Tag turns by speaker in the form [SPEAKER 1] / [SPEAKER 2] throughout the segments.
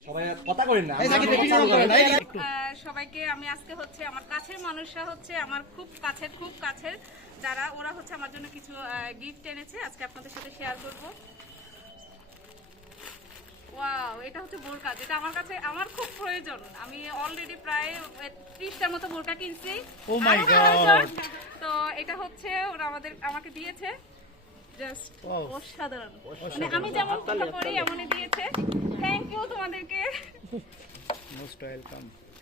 [SPEAKER 1] সবাইকে আমি আজকে হচ্ছে আমার কাছের মানুষরা হচ্ছে আমার খুব কাছের যারা ওরা হচ্ছে আমার জন্য কিছু গিফট এনেছে আজকে আপনাদের সাথে শেয়ার করব। ওয়াও, এটা হচ্ছে বোরকা, যেটা আমার কাছে আমার খুব প্রয়োজন। আমি অলরেডি প্রায় 30টার মতো বোরকা কিনছি।
[SPEAKER 2] Oh my god.
[SPEAKER 1] তো এটা হচ্ছে ওরা আমাকে দিয়েছে, জাস্ট অসাধারণ। মানে আমি যেমন কথা করি এমনই দিয়েছে। থ্যাংক ইউ তোমাদেরকে।
[SPEAKER 2] Most welcome.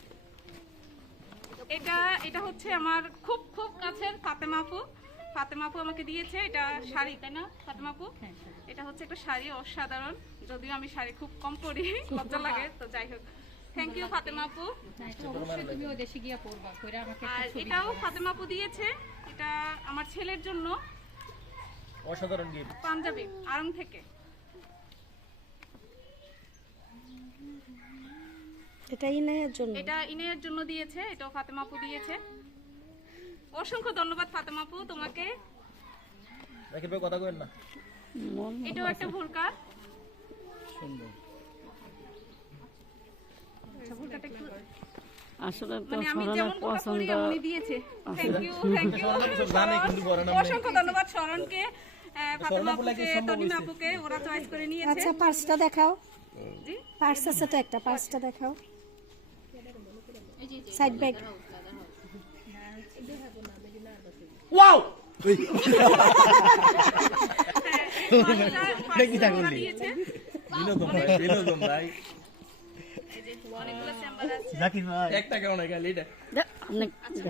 [SPEAKER 1] এটা হচ্ছে আমার খুব কাছের ফাতেমা আপু আমাকে দিয়েছে। এটা শাড়ি, তাই না ফাতেমা আপু? এটা হচ্ছে একটা শাড়ি, অসাধারণ। যদিও আমি শাড়ি খুব কম পরি, লজ্জা লাগে, তো যাই হোক থ্যাংক ইউ ফাতেমা আপু। আর এটাও ফাতেমা আপু দিয়েছে, এটা আমার ছেলের জন্য,
[SPEAKER 2] অসাধারণ গিফট,
[SPEAKER 1] পাঞ্জাবি আরং থেকে।
[SPEAKER 3] এটা ইনায়ের জন্য
[SPEAKER 1] দিয়েছে, এটাও ফাতেমা আপু দিয়েছে। অসংখ্য ধন্যবাদ ফাতেমা আপু তোমাকে।
[SPEAKER 2] কথা কইেন না।
[SPEAKER 1] এটাও একটা বোরকা,
[SPEAKER 2] সুন্দর।
[SPEAKER 3] আসলে তো
[SPEAKER 1] মানে আমি যেমন
[SPEAKER 3] পছন্দ
[SPEAKER 1] এমনই দিয়েছে। থ্যাংক ইউ অসংখ্য ধন্যবাদ শরণকে, ফাতেমা আপুকে, তনিমা আপুকে, ওরা চয়েস করে নিয়েছে।
[SPEAKER 3] আচ্ছা, পার্সটা দেখাও।
[SPEAKER 1] জি,
[SPEAKER 3] পার্স আছে তো একটা, পার্সটা দেখাও। Side bag.
[SPEAKER 2] ওয়াও,
[SPEAKER 1] কি থাকলো দিয়েছে
[SPEAKER 2] বিনোদন ভাই।
[SPEAKER 1] এই যে অনেকগুলো স্যাম্পল আছে।
[SPEAKER 2] জাকির ভাই একটা কেন না গালি এটা
[SPEAKER 3] অনেক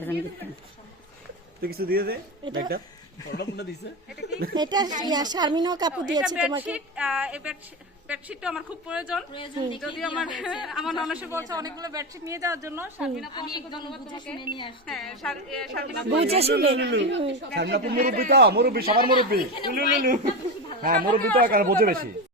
[SPEAKER 2] তো কিছু দিয়েছে ব্যাগটা ফটোটা দিয়েছে।
[SPEAKER 1] এটা কি?
[SPEAKER 3] এটা শারমিন কাপু দিয়েছে তোমাকে।
[SPEAKER 1] এই বেডশিটটা আমার খুব প্রয়োজন। যদিও আমার ননসে বলছে অনেকগুলো বেডশিট নিয়ে যাওয়ার জন্য। শারমিন আপু অনেক ধন্যবাদ তোমাকে। হ্যাঁ, শারমিন আপু
[SPEAKER 3] বুঝে শুনে।
[SPEAKER 4] মুরব্বী তো, মুরব্বী সবার মুরব্বী। হ্যাঁ, মুরব্বী তো কারণ বোঝে বেশি।